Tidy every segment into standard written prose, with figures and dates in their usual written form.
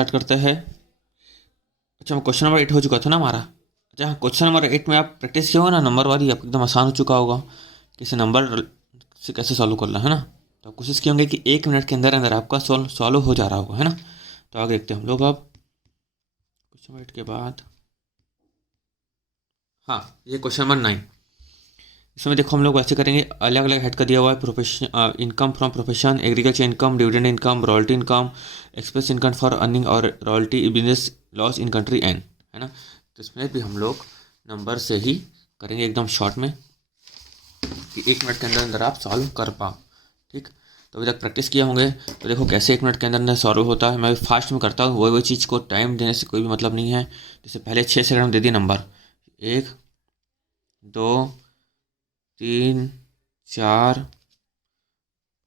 Start करते हैं। अच्छा, क्वेश्चन नंबर 8 हो चुका था ना हमारा। अच्छा, क्वेश्चन नंबर 8 में आप प्रैक्टिस किए होगा ना, नंबर वाली आपको एकदम आसान हो चुका होगा कि इसे नंबर से कैसे सॉल्व करना है ना। तो आप कोशिश किए होंगे कि 1 मिनट के अंदर अंदर आपका सॉल्व हो जा रहा होगा, है ना। तो आगे देखते हैं हम लोग अब क्वेश्चन नंबर 8 के बाद। हाँ, ये क्वेश्चन नंबर 9। इसमें देखो हम लोग ऐसे करेंगे, अलग अलग हेड का दिया हुआ है। Profession, income from profession, agriculture income, dividend income, royalty income, express income for earning और royalty business loss in country एन, है ना। तो इसमें भी हम लोग नंबर से ही करेंगे एकदम शॉर्ट में कि 1 मिनट के अंदर अंदर आप सॉल्व कर पाओ। ठीक, तो अभी तक प्रैक्टिस किए होंगे तो देखो कैसे 1 मिनट के अंदर अंदर सॉल्व होता है। मैं फास्ट में करता हूँ, वही चीज़ को टाइम देने से कोई भी मतलब नहीं है। जैसे पहले 6 सेकंड दे दिए नंबर, 1 2 3 4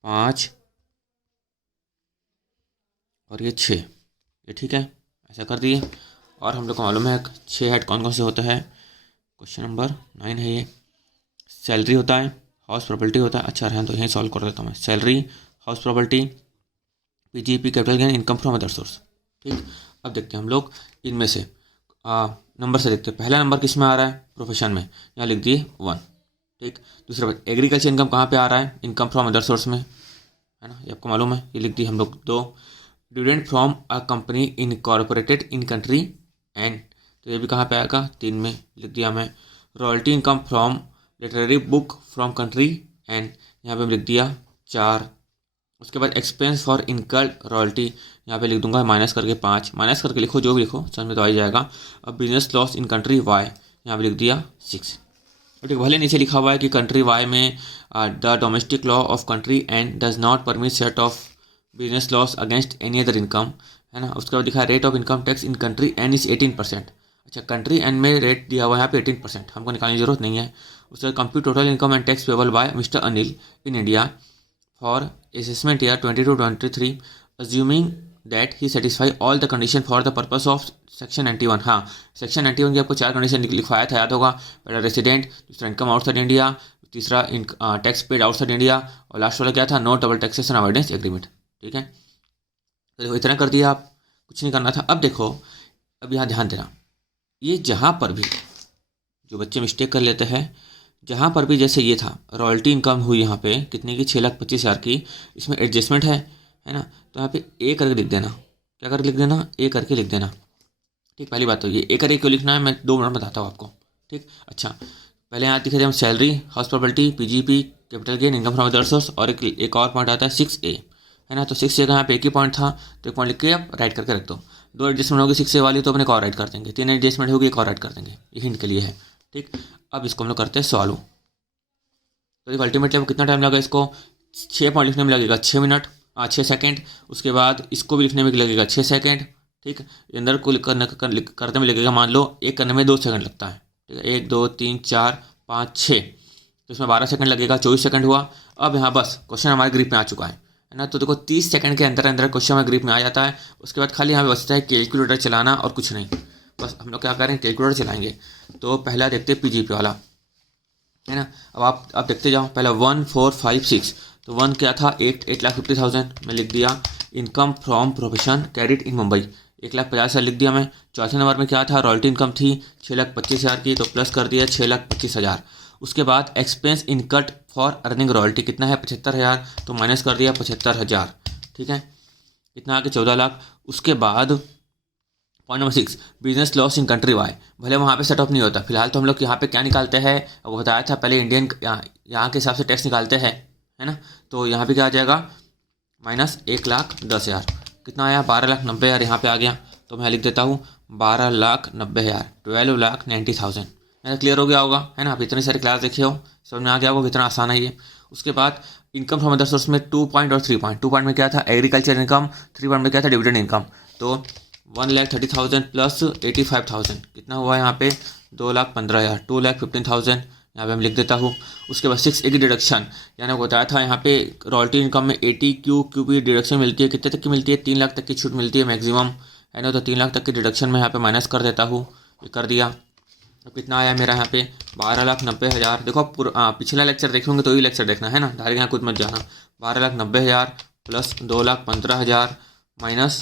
5 और ये 6, ये ठीक है, ऐसा कर दिए। और हम लोग को मालूम है 6 हेड कौन कौन से होते हैं। क्वेश्चन नंबर 9 है ये। सैलरी होता है, हाउस प्रॉपर्टी होता है। अच्छा रहने तो यहीं सॉल्व कर देता हूँ मैं। Salary, house property, PGP, capital gain, income from other source. ठीक, अब देखते हैं हम लोग इनमें से नंबर से देखते हैं। पहला नंबर किस में आ रहा है, प्रोफेशन में, यहाँ लिख दिए 1। ठीक, दूसरा बात, एग्रीकल्चर इनकम कहाँ पे आ रहा है, इनकम फ्रॉम अदर सोर्स में, है ना, ये आपको मालूम है, ये लिख दी हम लोग 2। Dividend from a company incorporated in country and, तो ये भी कहाँ पे आएगा, 3 में लिख दिया मैं। Royalty income from literary book from country and, यहाँ पे लिख दिया 4। उसके बाद एक्सपेंस फॉर इनकर्ड रॉयल्टी, यहाँ पे लिख दूंगा माइनस करके 5, माइनस करके लिखो जो भी लिखो समझ में तो आ ही जाएगा। अब business loss in country Y, यहाँ पे लिख दिया 6। ठीक, भले नीचे लिखा हुआ है कि कंट्री वाई में the domestic law of country and does not permit set of business loss against any other income, है ना। उसके बाद लिखा है rate of income tax in country N is 18%। अच्छा, कंट्री एन में रेट दिया हुआ है यहाँ पे 18%, हमको निकालने की जरूरत नहीं है। उसके बाद compute total income and tax payable by mister Anil in India for assessment year 22-23, assuming that he satisfy all the condition for the purpose of section 91। हाँ, सेक्शन 91 की आपको 4 कंडीशन लिखवाया था, याद होगा। पहला रेसिडेंट, दूसरा इनकम आउटसाइड इंडिया, तीसरा टैक्स पेड आउटसाइड इंडिया, और लास्ट वाला क्या था, no double taxation avoidance agreement. ठीक है, तो देखो इतना कर दिया, आप कुछ नहीं करना था। अब देखो, अब यहाँ ध्यान देना, ये जहाँ पर भी जो बच्चे मिस्टेक कर लेते हैं, जहाँ पर भी जैसे ये था रॉयल्टी इनकम हुई यहाँ पे कितने की, 6,25,000 की, इसमें एडजस्टमेंट है ना। तो यहाँ पे ए करके लिख देना, क्या करके लिख देना, ए करके लिख देना। ठीक, पहली बात तो ये ए करके क्यों लिखना है मैं 2 मिनट बताता हूँ आपको। ठीक, अच्छा पहले यहाँ दिखा दिया हम salary, house property, PGP, capital gain, income from other source, और एक और पॉइंट आता है 6A, है ना। तो 6A का यहाँ पे एक ही पॉइंट था, तो एक पॉइंट लिख के आप राइट करके रख दो। 2 एडजस्टमेंट होगी 6A वाली तो अपने एक और राइट कर देंगे, 3 एडजस्टमेंट होगी एक और राइट कर देंगे, ये हिंट के लिए है। ठीक, अब इसको हम लोग करते हैं सॉल्व। तो देखो अल्टीमेटली आपको कितना टाइम लगा, इसको 6 पॉइंट लिखने में लगेगा 6 मिनट 6 सेकेंड। उसके बाद इसको भी लिखने में लगेगा 6 सेकेंड। ठीक, अंदर को करने में लगेगा, मान लो एक करने में 2 सेकंड लगता है। ठीक है, 1 2 3 4 5 6, तो इसमें 12 सेकंड लगेगा, 24 सेकंड हुआ। अब यहाँ बस क्वेश्चन हमारे ग्रिप में आ चुका है ना। तो देखो 30 सेकंड के अंदर अंदर क्वेश्चन हमारे ग्रिप में आ जाता है। उसके बाद खाली यहाँ पे बचता है कैलकुलेटर चलाना और कुछ नहीं। बस हम लोग क्या करें, कैलकुलेटर चलाएंगे। तो पहला देखते हैं पीजीपी वाला, है ना। अब आप देखते जाओ, पहला 1 4 5 6, तो 1 क्या था, 8,50,000 में लिख दिया। Income from profession carried in Mumbai, 1,50,000 लिख दिया मैं। चौथे नंबर में क्या था, रॉयल्टी इनकम थी 6,25,000 की, तो प्लस कर दिया 6,25,000। उसके बाद एक्सपेंस इनकट फॉर अर्निंग रॉयल्टी कितना है, 75,000, तो माइनस कर दिया 75,000। ठीक है, कितना आगे 14 लाख। उसके बाद point number 6, business loss in country Y, भले वहाँ पे सेट ऑफ नहीं होता। फिलहाल तो हम लोग यहाँ पे क्या निकालते हैं, आपको बताया था पहले, इंडियन यहाँ के हिसाब से टैक्स निकालते हैं, है ना। तो यहाँ पे क्या आ जाएगा, माइनस 1,10,000, कितना आया, 12,90,000 यहाँ पे आ गया। तो मैं लिख देता हूँ 12,90,000, 12,90,000। मेरा क्लियर हो गया होगा, है ना। आप इतनी सारी क्लास देखे हो, समझ में आ गया होगा कितना आसान है ये। उसके बाद इनकम फ्रॉम अदर सोर्स में 2 पॉइंट और 3 पॉइंट। 2 पॉइंट में क्या था, एग्रीकल्चर इनकम, 3 पॉइंट में क्या था, डिविडेंड इनकम। तो 1,30,000 प्लस 85,000 कितना हुआ यहाँ पे, 2,15,000, 2,15,000 यहाँ पे हम लिख देता हूँ। उसके बाद 6A की डिडक्शन, यानी बताया था यहाँ पे रॉयल्टी इनकम में 80 की डिडक्शन मिलती है, कितने तक की मिलती है, 3 लाख तक की छूट मिलती है मैक्सिमम, है ना। तो 3 लाख तक की डिडक्शन में यहाँ पे माइनस कर देता हूँ, ये कर दिया। तो कितना आया मेरा यहाँ पे, 12,90,000। देखो आप पिछला लेक्चर देख लोगे तो ये लेक्चर देखना, है ना, डायरेक्ट यहाँ कुछ मत जाना। 12,90,000 प्लस 2,15,000 माइनस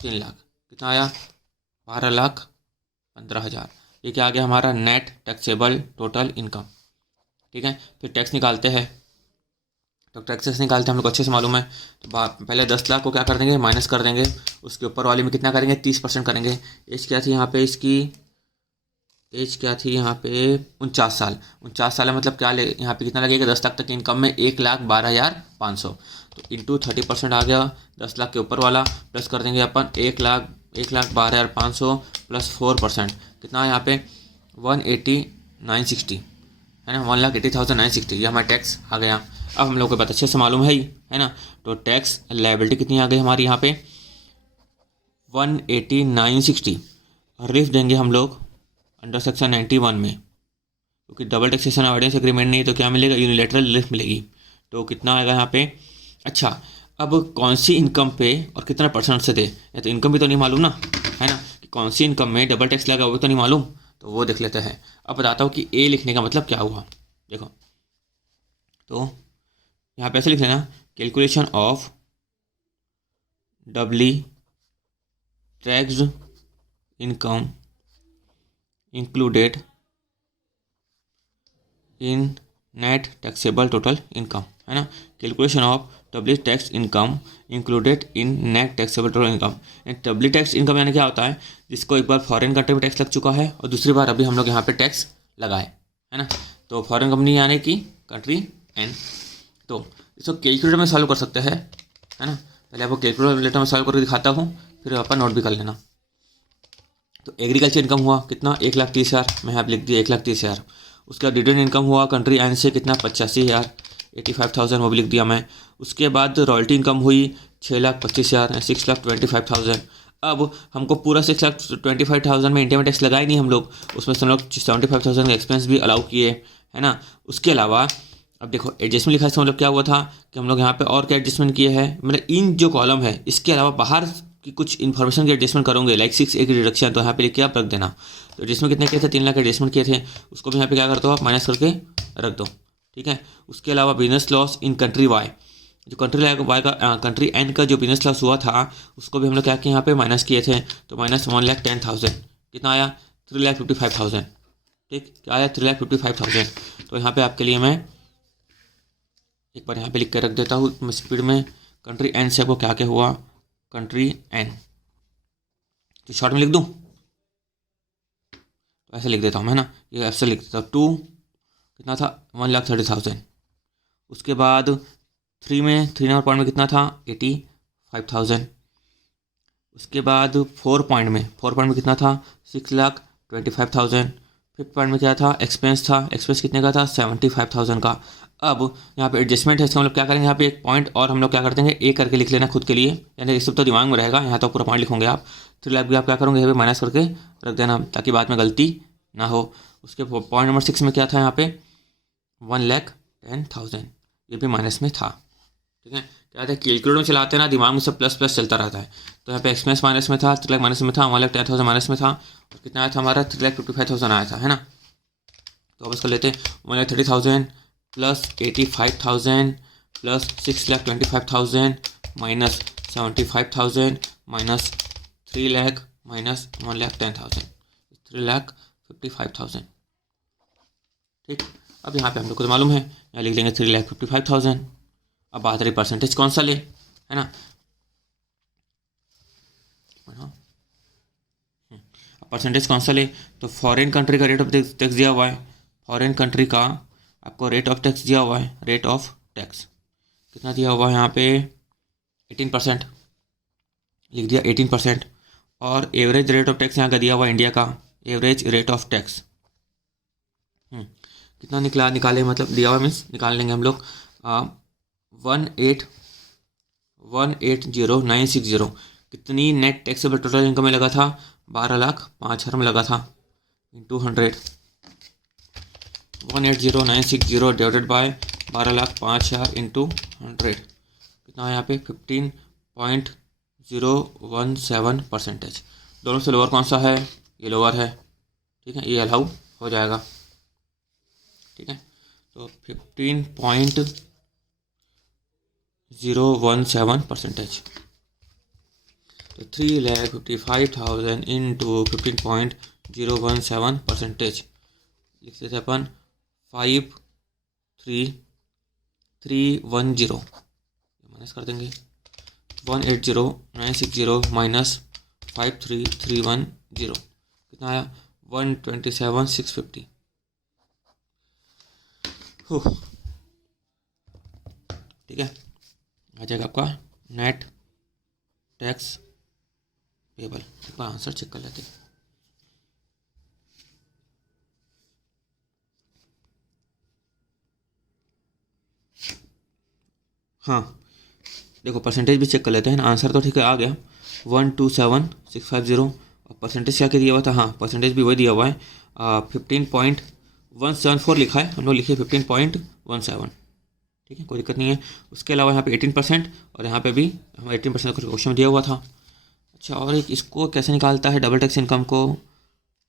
3 लाख, कितना आया 12,15,000। ये क्या आ गया हमारा नेट टैक्सेबल टोटल इनकम। ठीक है, फिर टैक्स निकालते हैं। तो टैक्सेस निकालते हैं हम लोग को अच्छे से मालूम है। तो पहले 10 लाख को क्या कर देंगे, माइनस कर देंगे। उसके ऊपर वाले में कितना करेंगे, 30% करेंगे। एज क्या थी यहाँ पे इसकी, एज क्या थी यहाँ पे 49 साल। 49 साल है मतलब क्या ले, यहाँ पे कितना लगेगा, 10 लाख तक की इनकम में 1,12,500। तो इंटू 30% आ गया 10 लाख के ऊपर वाला, प्लस कर देंगे अपन 1,12,500 प्लस 4%, कितना है यहाँ पे 180,960, है ना, 1,80,960। ये हमारा टैक्स आ गया। अब हम लोग को बात अच्छे से मालूम है ना। तो टैक्स लायबिलिटी कितनी आ गई हमारी यहाँ पे 180,960। रिलीफ देंगे हम लोग अंडर सेक्शन 91 में, क्योंकि डबल टैक्सेशन अवॉइडेंस एग्रीमेंट नहीं है तो क्या मिलेगा, यूनिलेटरल रिलीफ मिलेगी। तो कितना आएगा यहाँ पे, अच्छा अब कौन सी इनकम पे और कितना परसेंट से दे, या तो इनकम भी तो नहीं मालूम ना, है ना, कि कौन सी इनकम में डबल टैक्स लगा वो तो नहीं मालूम। तो वो देख लेते हैं। अब बताता हूँ कि ए लिखने का मतलब क्या हुआ। देखो तो यहाँ पे ऐसे लिख लेना, calculation of doubly taxed income included in net taxable total income, है ना, calculation of doubly tax income included in net taxable total income. Doubly tax income यानी क्या होता है, जिसको एक बार फॉरेन कंट्री में टैक्स लग चुका है और दूसरी बार अभी हम लोग यहाँ पे टैक्स लगाए, है ना। तो फॉरेन कंपनी यानी कि कंट्री एन। तो इसको कैलकुलेटर में सॉल्व कर सकते हैं, है ना। पहले आपको कैलकुलेटर में सॉल्व करके दिखाता हूँ, फिर अपन नोट भी कर लेना। तो एग्रीकल्चर इनकम हुआ कितना 1,30,000, मैं यहाँ पे लिख दिया 1,30,000। उसका डिविडेंड इनकम हुआ कंट्री एन से कितना 85,000, 85,000 वो भी लिख दिया मैं। उसके बाद रॉयल्टी इनकम हुई 6,25,000, 6,25,000। अब हमको पूरा 6,25,000 में इंडिया में टैक्स लगाए नहीं हम लोग, उसमें से हम लोग 75,000 का एक्सपेंस भी अलाउ किए, है ना। उसके अलावा अब देखो एडजस्टमेंट लिखा है, इसका मतलब क्या हुआ था कि हम लोग यहाँ पे और क्या एडजस्टमेंट किए हैं, मतलब इन जो कॉलम है इसके अलावा बाहर की कुछ इन्फॉर्मेशन के एडजस्टमेंट करोगे, लाइक 6 एक रिडक्शन, तो यहाँ पे लिख के आप रख देना। तो एडजस्टमेंट कितने किए थे, 3 लाख एडजस्टमेंट किए थे, उसको भी यहाँ पे क्या कर दो आप माइनस करके रख दो। ठीक है, उसके अलावा business loss in country Y, जो कंट्री वाई का कंट्री एन का जो बिजनेस लॉस हुआ था उसको भी हम लोग क्या किए यहाँ पे माइनस किए थे। तो माइनस 1,10,000, कितना आया 3,55,000। ठीक, क्या आया 3,55,000। तो यहाँ पे आपके लिए मैं एक बार यहाँ पे लिख कर रख देता हूँ स्पीड में, कंट्री एन से आपको क्या क्या हुआ, कंट्री एन, तो शॉर्ट में लिख दूँ, तो ऐसे लिख देता हूँ मैं ना, ये ऐसे लिख देता हूँ। 2 कितना था 1,30,000। उसके बाद 3 नंबर पॉइंट में कितना था 85,000। उसके बाद 4 पॉइंट में कितना था 6,25,000। 5th पॉइंट में क्या था एक्सपेंस था, एक्सपेंस कितने का था 75,000 का। अब यहाँ पे एडजस्टमेंट है, इसका मतलब क्या करेंगे, यहाँ पे एक पॉइंट और हम लोग क्या कर देंगे ए करके लिख लेना खुद के लिए, यानी ये सब तो दिमाग में रहेगा, यहाँ तो पूरा पॉइंट लिखोगे आप। 3 लाख भी आप क्या करोगे यहाँ पे माइनस करके रख देना, ताकि बाद में गलती ना हो। उसके पॉइंट नंबर 6 में क्या था यहाँ पे 1,10,000, ये भी माइनस में था। ठीक है, क्या था कैलकुलेटर में चलाते हैं ना, दिमाग में सब प्लस प्लस चलता रहता है। तो यहाँ पे एक्सपेंस माइनस में था, 3 लाख माइनस में था, 1,10,000 माइनस में था, और कितना आया था हमारा 3,55,000 आया था, है ना। तो अब इसको लेते 1,30,000 plus 85,000 plus 6,25,000 minus 75,000 minus 3 lakh minus 1,10,000, 3,55,000। ठीक, अब यहाँ पे हम लोग को तो मालूम है, यहाँ लिख लेंगे 3,55,000। अब बात रही परसेंटेज कौन सा ले, है ना। परसेंटेज कौन सा ले, तो फॉरेन कंट्री का रेट ऑफ टैक्स दिया हुआ है, फॉरेन कंट्री का आपको रेट ऑफ टैक्स दिया हुआ है, रेट ऑफ टैक्स कितना दिया हुआ है यहाँ पे 18%, लिख दिया 18%। और एवरेज रेट ऑफ टैक्स यहाँ का दिया हुआ है इंडिया का, एवरेज रेट ऑफ टैक्स कितना निकाले मतलब दिया हुआ मीन्स निकाल लेंगे हम लोग 1,80,960। कितनी नेट टैक्सेबल टोटल इनकम में लगा था 12,05,000 में लगा था, इंटू 100, 1,80,960 डिवाइडेड बाय 12,05,000 इंटू 100, कितना है यहाँ पे 15.017%। दोनों से लोअर कौन सा है, ये लोअर है, ठीक है, ये अलाउ हो जाएगा। ठीक है, तो 15.017%। तो 3,55,000 इंटू 15.017% लिख देते हैं अपन 53310 माइनस कर देंगे 180,960 माइनस 53310 कितना आया 127,650। ठीक है, आ जाएगा आपका नेट टैक्स पेबल। एक बार आंसर चेक कर लेते हैं। हाँ देखो परसेंटेज भी चेक कर लेते हैं। आंसर तो ठीक है आ गया 127,650 और परसेंटेज क्या दिया हुआ था। हाँ परसेंटेज भी वही दिया हुआ है 15.174 लिखा है, हम लोग लिखे 15.17। ठीक है कोई दिक्कत नहीं है। उसके अलावा यहाँ पे 18% और यहाँ पे भी हमें 18% का क्वेश्चन दिया हुआ था। अच्छा और एक इसको कैसे निकालता है डबल टैक्स इनकम को।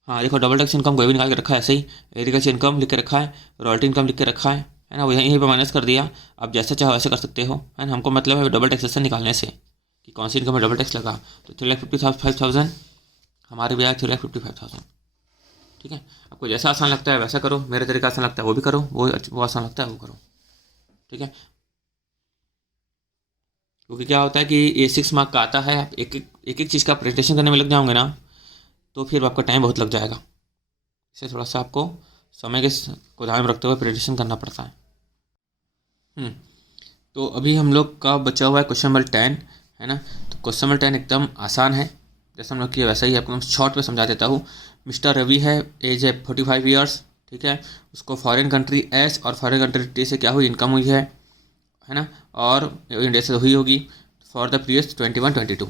हाँ देखो डबल टैक्स इनकम को भी निकाल के रखा है ऐसे ही। एग्रीकल्चर इनकम लिख के रखा है, रॉयल्टी इनकम लिख के रखा है ना, वो यहीं पे माइनस कर दिया। आप जैसे चाहो वैसे कर सकते हो है ना। हमको मतलब है डबल टैक्सेशन निकालने से कि कौन सी इनकम में डबल टैक्स लगा। तो 3,55,000 हमारे भी आया 3,55,000। ठीक है आपको जैसा आसान लगता है वैसा करो, मेरे तरीका आसान लगता है वो भी करो, वो आसान लगता है वो करो। ठीक है क्योंकि क्या होता है कि ये 6 मार्क का आता है, आप एक चीज़ का प्रेजेंटेशन करने में लग जाओगे ना तो फिर आपका टाइम बहुत लग जाएगा। इससे थोड़ा सा आपको समय के को ध्यान में रखते हुए प्रेजेंटेशन करना पड़ता है। तो अभी हम लोग का बचा हुआ है क्वेश्चन नंबर 10 है ना। तो क्वेश्चन नंबर 10 एकदम आसान है, जैसे हम लोग किया वैसा ही आपको शॉर्ट में समझा देता हूँ। मिस्टर रवि है, एज है 45 ईयर्स। ठीक है उसको फॉरेन कंट्री एस और फॉरेन कंट्री टी से क्या हुई इनकम हुई है ना, और इंडिया से हुई होगी फॉर द पीरियड 21-22।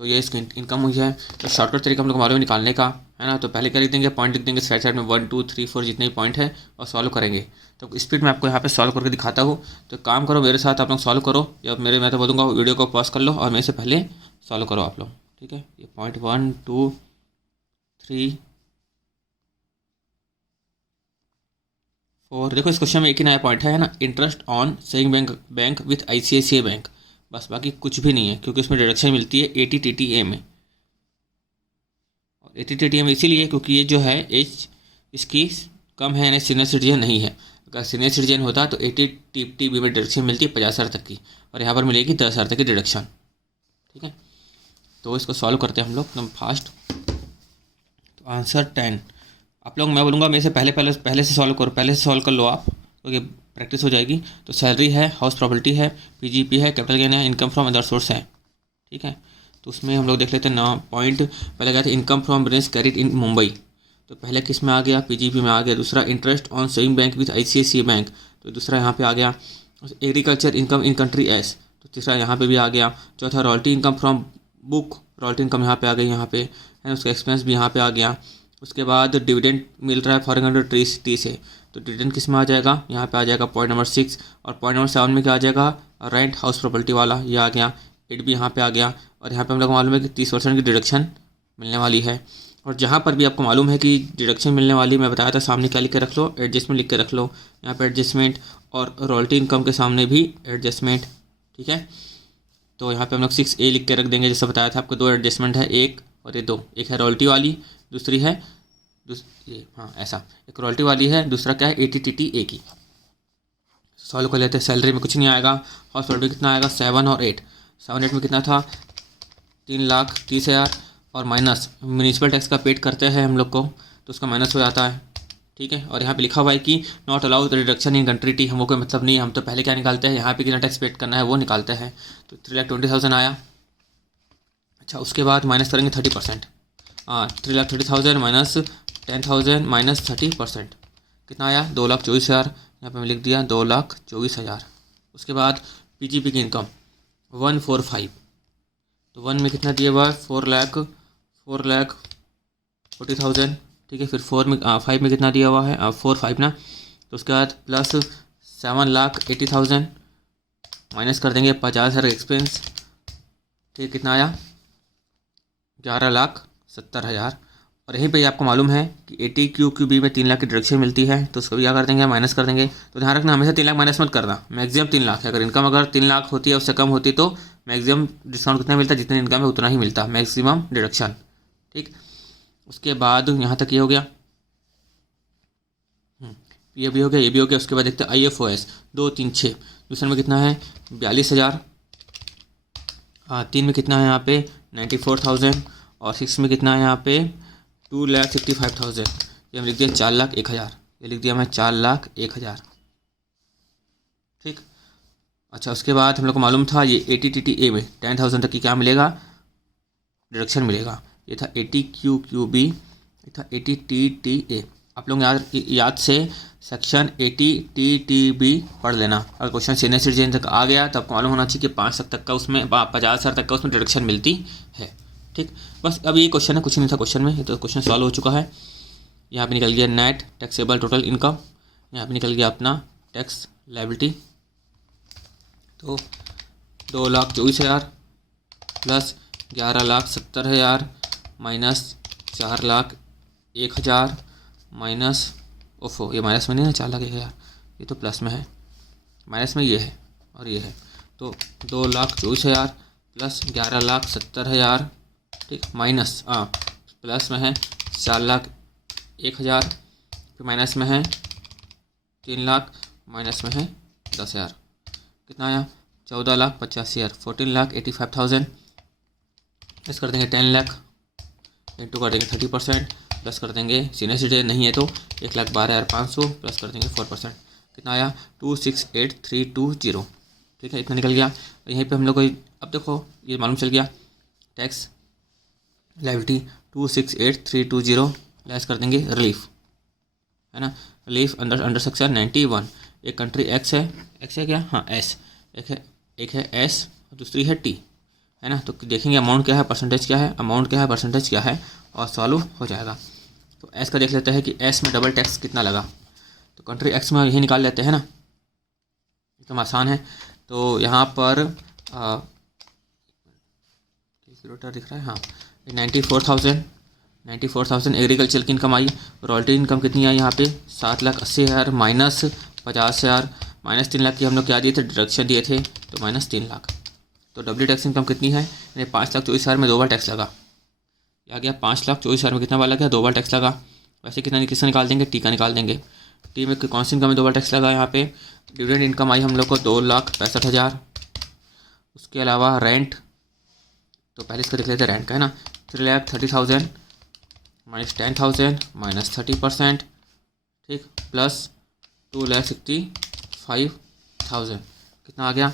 तो ये इसकी इनकम हुई है। तो शॉर्टकट तरीका हम लोग मालूम निकालने का है ना। तो पहले क्या लिख देंगे पॉइंट लिख देंगे साइड साइड में 1 2 3 4 जितने भी पॉइंट है और सॉल्व करेंगे। तो स्पीड में आपको यहाँ पे सॉल्व करके दिखाता हूँ। तो काम करो मेरे साथ आप लोग सॉल्व करो, या मैं तो बोलूँगा वीडियो को पॉज कर लो और मेरे से पहले सॉल्व करो आप लोग। ठीक है ये पॉइंट 1 2 3 4 देखो इस क्वेश्चन में एक ही नया पॉइंट है ना, interest on saving bank with ICICI bank, बस बाकी कुछ भी नहीं है क्योंकि उसमें डिडक्शन मिलती है ATTTA में। और ATTTA में इसीलिए क्योंकि ये जो है एज इसकी कम है यानी सीनियर सिटीजन नहीं है। अगर सीनियर सिटीजन होता तो ATTB में डिडक्शन मिलती है 50,000 तक की, और यहाँ पर मिलेगी 10,000 तक की डिडक्शन। ठीक है तो इसको सॉल्व करते हैं हम लोग एकदम फास्ट। तो आंसर 10 आप लोग मैं बोलूँगा मेरे से पहले से सॉल्व करो, पहले से सॉल्व कर लो आप क्योंकि प्रैक्टिस हो जाएगी। तो सैलरी है, हाउस प्रॉपर्टी है, PGP है, कैपिटल गेन है, इनकम फ्रॉम अदर सोर्स है। ठीक है तो उसमें हम लोग देख लेते हैं ना। पॉइंट पहले गया था income from business carried in Mumbai, तो पहले किस में आ गया PGP में आ गया। दूसरा interest on saving bank with ICICI bank, तो दूसरा यहाँ पे आ गया। Agriculture income in country S, तो तीसरा यहाँ पे भी आ गया। चौथा royalty income from book, royalty income यहाँ पे आ गई यहाँ पे है, उसका एक्सपेंस भी यहाँ पे आ गया। उसके बाद डिविडेंड मिल रहा है फॉरेन कंट्री टी से, तो डिविडेंड किस में आ जाएगा यहाँ पे आ जाएगा पॉइंट नंबर 6। और पॉइंट नंबर 7 में क्या आ जाएगा रेंट हाउस प्रॉपर्टी वाला, ये आ गया। एड भी यहाँ पे आ गया। और यहाँ पे हम लोग को मालूम है कि 30% की डिडक्शन मिलने वाली है। और जहाँ पर भी आपको मालूम है कि डिडक्शन मिलने वाली, मैं बताया था सामने क्या लिख के रख लो एडजस्टमेंट लिख के रख लो, यहाँ पे एडजस्टमेंट और रॉयल्टी इनकम के सामने भी एडजस्टमेंट। ठीक है तो यहाँ पे हम लोग 6A लिख के रख देंगे। जैसे बताया था आपको 2 एडजस्टमेंट है, एक और ये 2, एक है रॉयल्टी वाली, दूसरी है ये हाँ ऐसा, एक रॉयल्टी वाली है, दूसरा क्या है ATTTA की। सॉल्व कर लेते हैं। सैलरी में कुछ नहीं आएगा, हाउस प्रॉपर्टी कितना आएगा 7 और 8, 7 8 में कितना था 3,30,000 और माइनस म्यूनिसिपल टैक्स का पेड करते हैं हम लोग को तो उसका माइनस हो जाता है। ठीक है और यहाँ पे लिखा हुआ है कि not allow the reduction in country T, हमको कोई मतलब नहीं, हम तो पहले क्या निकालते हैं यहाँ पे कितना टैक्स पेड करना है वो निकालते हैं। तो 3,20,000 आया। अच्छा उसके बाद माइनस करेंगे 30%, हाँ 3,30,000 माइनस 10,000 माइनस 30% कितना आया 2,24,000, यहाँ पे मैं लिख दिया 2,24,000। उसके बाद PGP की इनकम 145, तो 1 में कितना दिया हुआ है 4,40,000। ठीक है फिर 5 में कितना दिया हुआ है 4,5 ना। तो उसके बाद प्लस 7,80,000 माइनस कर देंगे 50,000 एक्सपेंस। ठीक है कितना आया 11,70,000। और यहीं पे आपको मालूम है कि 80 क्यू बी में 3 लाख की डिडक्शन मिलती है, तो उसको भी क्या कर देंगे, माइनस कर देंगे। तो ध्यान रखना हमेशा 3 लाख माइनस मत करना, मैक्सिमम 3 लाख है। अगर इनकम अगर 3 लाख होती है उससे कम होती तो मैक्सिमम डिस्काउंट कितना मिलता, जितनी इनकम है उतना ही मिलता, मैक्सिमम डिडक्शन। ठीक, उसके बाद यहाँ तक ये हो गया, ये भी हो गया, ये भी हो गया। उसके बाद देखते हैं IFOS 2 3 6, दूसरे में कितना है 42,000, हाँ 3 में कितना है यहाँ पे 94,000, और 6 में कितना है यहाँ पे 2,65,000। ये हम लिख दिया 4,01,000, ये लिख दिया मैं 4,01,000। ठीक, अच्छा उसके बाद हम लोग को मालूम था ये ATTTA में 10,000 तक की क्या मिलेगा, डिडक्शन मिलेगा। ये था ATQQB, ये था ATTTA। आप लोग याद से सेक्शन ATTTB पढ़ लेना। अगर क्वेश्चन सीनियर सिटीजन तक आ गया तो आपको मालूम होना चाहिए कि 5 लाख तक का उसमें 50,000 तक का उसमें डिडक्शन मिलती है। ठीक, बस अब ये क्वेश्चन है, कुछ नहीं था क्वेश्चन में, ये तो क्वेश्चन सॉल्व हो चुका है। यहाँ पे निकल गया नेट टैक्सेबल टोटल इनकम, यहाँ पे निकल गया अपना टैक्स लायबिलिटी। तो 2,24,000 प्लस 11,70,000 माइनस 4,01,000 माइनस, ओफो ये माइनस में नहीं है 4,01,000, ये तो प्लस में है, माइनस में ये है और ये है। तो 2,24,000 प्लस 11,70,000, ठीक, माइनस प्लस में है 4,01,000, फिर माइनस में है 3 लाख, माइनस में है 10,000, कितना आया 14,85,000, 14,85,000 प्लस कर देंगे 10 लाख, इंटू कर देंगे 30%, प्लस कर देंगे सीनियर सिटीजन नहीं है तो 1,12,500 प्लस कर देंगे 4%, कितना आया 268,320। ठीक है, इतना निकल गया। यहीं पे हम लोग को अब देखो ये मालूम चल गया, टैक्स लायबिलिटी 268,320 लेस कर देंगे रिलीफ, है ना, रिलीफ अंडर सेक्शन 91। एक कंट्री एक्स है क्या, हाँ एस, एक है एस और दूसरी है टी, है ना। तो देखेंगे अमाउंट क्या है, परसेंटेज क्या है, अमाउंट क्या है, परसेंटेज क्या है, और सॉल्व हो जाएगा। तो एस का देख लेते हैं कि एस में डबल टैक्स कितना लगा। तो कंट्री एक्स में यही निकाल लेते हैं ना, एकदम आसान है। तो यहाँ पर किलोमीटर दिख रहा है, हाँ 94,000 एग्रीकल्चर की इनकम आई। रॉयल्टी इनकम कितनी आई यहाँ पे 7,80,000 माइनस 50,000, माइनस 3 लाख की हम लोग क्या दिए थे, डिडक्शन दिए थे, तो माइनस 3 लाख। तो डब्ल्यू टैक्स इनकम कितनी है, 5,24,000 में 2 बार टैक्स लगा, आ गया 5,24,000 में कितना बार लगा, 2 बार टैक्स लगा। वैसे कितना किसका निकाल देंगे, टी का निकाल देंगे। टी में कौन सी इनकम में 2 बार टैक्स लगा, यहाँ पे डिविडेंड इनकम आई हम लोग को 2,65,000। उसके अलावा रेंट, तो पहले इसका देख लेते हैं रेंट का, है ना, 3,30,000 माइनस 10,000 माइनस 30%, ठीक, प्लस 2,65,000, कितना आ गया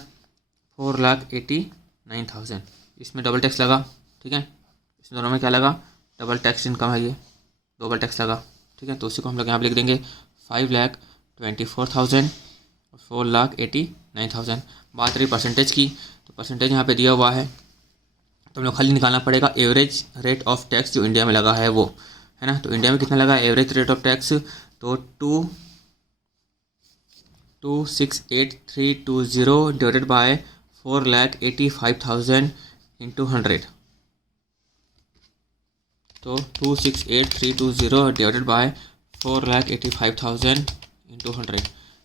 4,89,000। इसमें डबल टैक्स लगा, ठीक है, इसमें दोनों में क्या लगा, डबल टैक्स इनकम है, ये डबल टैक्स लगा, ठीक है। तो उसी को हम लोग यहाँ पे लिख देंगे 5,24,000 और 4,89,000। बात रही परसेंटेज की, तो परसेंटेज यहाँ पे दिया हुआ है, तो हम लोग खाली निकालना पड़ेगा एवरेज रेट ऑफ टैक्स जो इंडिया में लगा है वो, है ना। तो इंडिया में कितना लगा एवरेज रेट ऑफ टैक्स, तो 268,320 डिवाइडेड बाय 4,85,000 इंटू 100। तो 268,320 डिवाइडेड बाय 4,85,000 इंटू 100,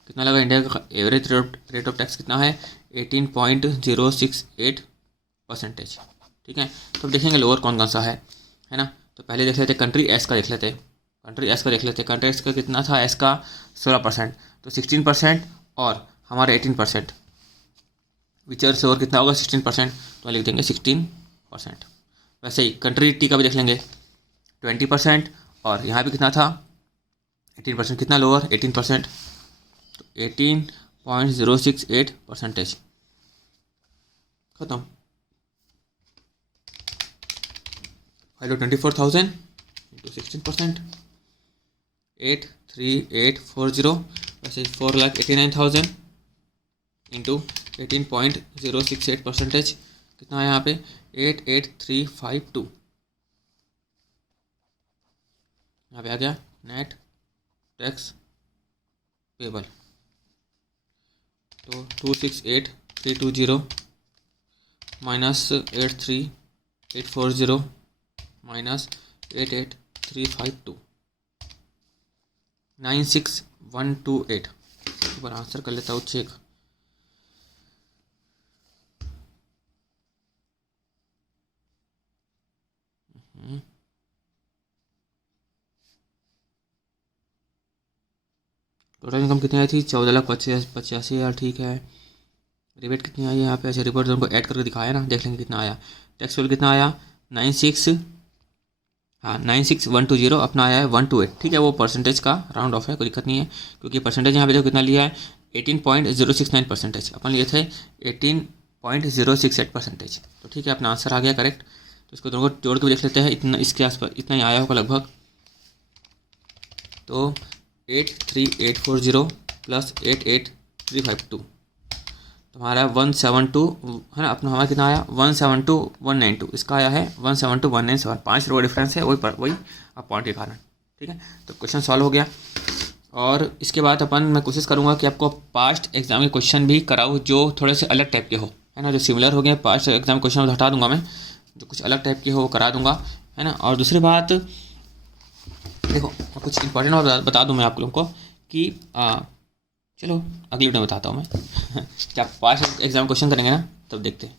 कितना लगा इंडिया का एवरेज रेट ऑफ टैक्स कितना है 18.068%। ठीक है, तो अब देखेंगे लोअर कौन कौन सा है ना। तो पहले देख लेते कंट्री एस का, देख लेते कंट्री एस का, देख लेते कंट्री एस का कितना था, एस का 16%, तो 16% और हमारे 18%, विचर से और कितना होगा 16%, तो लिख देंगे 16%। वैसे ही कंट्री टी का भी देख लेंगे 20%, और यहाँ भी कितना था 18%, कितना लोअर 18%, तो 18.068%, खत्म। हेलो 24,000 इंटू 16%, 83840, वैसे 4,89,000 इंटू 18.068%, कितना है यहाँ पे 88352, यहाँ पे आ गया नेट टैक्स पेबल। तो 268,320 माइनस 83840 माइनस 88352, 352 96128। एक बार आंसर कर लेता हूँ चेक। टोटल इनकम कितनी आई थी? 14,85,000। ठीक है। रिबेट कितनी आई है यहाँ पे? अच्छा, रिबेट उनको ऐड करके दिखाया ना, देख लेंगे कितना आया। टैक्स बिल कितना आया? 96 अपना आया है 128। ठीक है, वो परसेंटेज का राउंड ऑफ है, कोई दिक्कत नहीं है, क्योंकि परसेंटेज यहाँ पे देखो कितना लिया है, 18.069% अपन लिए थे 18.068%। तो ठीक है, अपना आंसर आ गया करेक्ट। तो इसको दोनों को जोड़ के भी देख लेते हैं, इतना इसके आसपास इतना ही आया होगा लगभग। तो 83840 प्लस 88352 तुम्हारा 172 है ना। अपना हमारा कितना आया? 172,192। इसका आया है 172,197। 5 रो डिफरेंस है, वही अब पॉइंट के कारण। ठीक है, तो क्वेश्चन सॉल्व हो गया। और इसके बाद मैं कोशिश करूँगा कि आपको पास्ट एग्जाम के क्वेश्चन भी कराऊँ जो थोड़े से अलग टाइप के हो, है ना। जो सिमिलर हो गए पास्ट एग्जाम क्वेश्चन हटा दूंगा मैं, जो कुछ अलग टाइप के हो वो करा दूंगा, है ना। और दूसरी बात देखो, कुछ इंपॉर्टेंट और बता दूं मैं आप लोगों को कि चलो अगली वीडियो में बताता हूँ मैं। जब पास्ट एग्जाम क्वेश्चन करेंगे ना, तब देखते हैं।